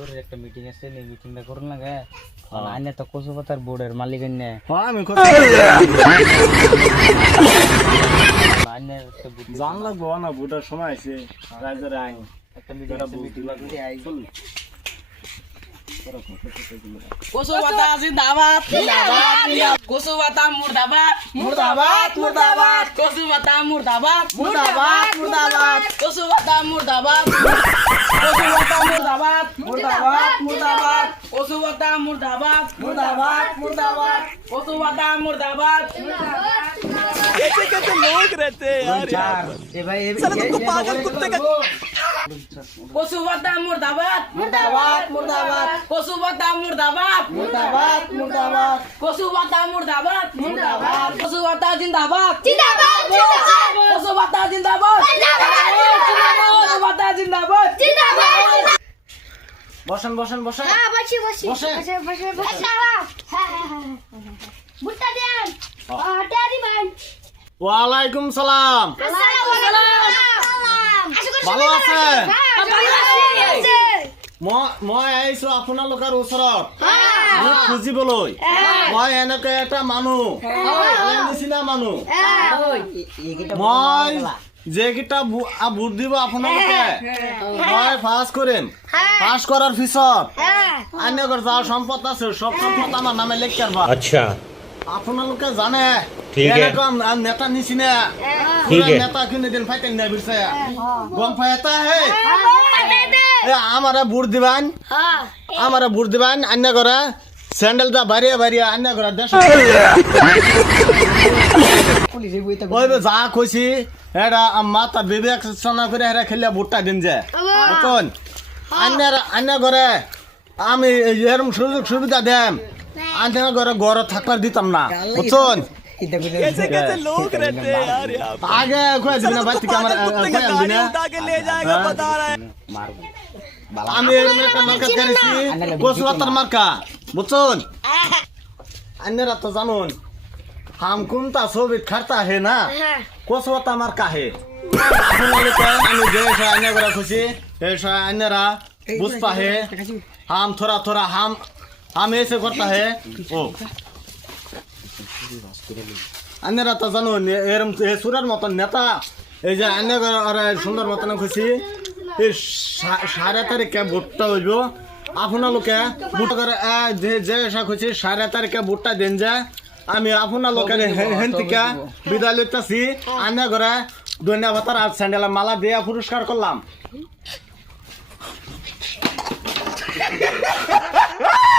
বোর্ডের একটা মিটিং আছে, এই মিটিংটা করুন না গে। আইনে তো কচু পাতার বোর্ডের মালিক আইনে। আমি আইনে একটা বুদ্ধি জান লাগবো না, ভোটার সময় আছে রাইজারে আইন একটা মিটিং আছে, মিটিং করে আই কচু পাতা জিন্দাবাদ জিন্দাবাদ কচু পাতা মুর্দাবাদ মুর্দাবাদ মুর্দাবাদ কচু পাতা মুর্দাবাদ মুর্দাবাদ মুর্দাবাদ কচু পাতা মুর্দাবাদ কচু পাতা মুর্দাবাদ মুর্দাবাদ মুর্দাবাদ কচু পাতা মুর্দাবাদ মুর্দাবাদ মুর্দাবাদ কচু পাতা মুর্দাবাদ कैसे कैसे लोग रहते हैं यार এ ভাই साला तुमको पागल कुत्ते का কচু পাতা মুর্দাবাদ মুর্দাবাদ মুর্দাবাদ কচু পাতা মুর্দাবাদ মুর্দাবাদ মুর্দাবাদ কচু পাতা মুর্দাবাদ মুর্দাবাদ কচু পাতা জিন্দাবাদ জিন্দাবাদ জিন্দাবাদ কচু পাতা জিন্দাবাদ জিন্দাবাদ কচু পাতা জিন্দাবাদ জিন্দাবাদ বসেন বসেন বসেন হ্যাঁ বসি বসি বসে। বসে বসে বসে হ্যাঁ ভুট্টা দেন হটে দিবেন ওয়ালাইকুম সালাম। আসসালামু আলাইকুম ভালো আছেন? ভালো আছে মই আহিছো আপোনালোকৰ ওচৰত মোক খুজিবলৈ। মই এনেকে এটা মানুহ নিচিনা মানুহ, মই যেকেইটা ভোট দিব আপোনালোকে মই পাছ কৰিম। পাছ কৰাৰ পিছত অন্যগৰ যাৰ সম্পদ আছে সব সম্পদ আমাৰ নামে লিখি পাবা। अच्छा আপোনালোকে জানে ঠিক আছে। এনেকুৱা নেতা নিচিনা ঠিক আছে। নেতা কিনে দিন ফাইটেন নাই বিরছে গম পাইতা হে এ আমারে ভোট দিবান, আমারে ভোট দিবান। অন্য করে স্যান্ডেলটা বাড়িয়ে বাড়িয়ে অন্য করে দেশ ওই যা কইছি এটা মাথা বিবেচনা করে এরা খেলে ভোটটা দিন যে বুঝছেন। অন্য করে আমি এরকম সুযোগ সুবিধা দেম, অন্য করে ঘরে থাকবার দিতাম না বুঝছেন। कैसे कैसे लोग रहते हैं यार यहाँ पे। আগে কয়ে দিবি না বাড়ি থেকে আমার कुत्ते का কয়ে আনবি गाड़ी না। उठा के ले जाएगा बता रहा है আমি এরকম একটা মার্কা করেছি কচুয়াতার মার্কা বুঝছেন। अन्यरा तो जानून हम कुंता सोबित खरता है ना कचुआता मार्का है। আমি যে अन्य करा खुशी ऐसा अन्यरा बुझता है। हम थोड़ा थोड़ा हम ऐसे करता है ओ अन्यरा तो जानून এরম সুরের মতন নেতা এই যে अन्य সুন্দর মতন খুশি এই 7.5 তারিখে ভোটটা হইব। আপনালোকে ভোট করে যে আশা খুশি 7.5 তারিখে ভোটটা দেন যে আমি আপনালোকে হেন থেকে বিদায় লইতেছি। আনে করে ধন্যবাদ আর স্যান্ডেল মালা দিয়ে পুরস্কার করলাম।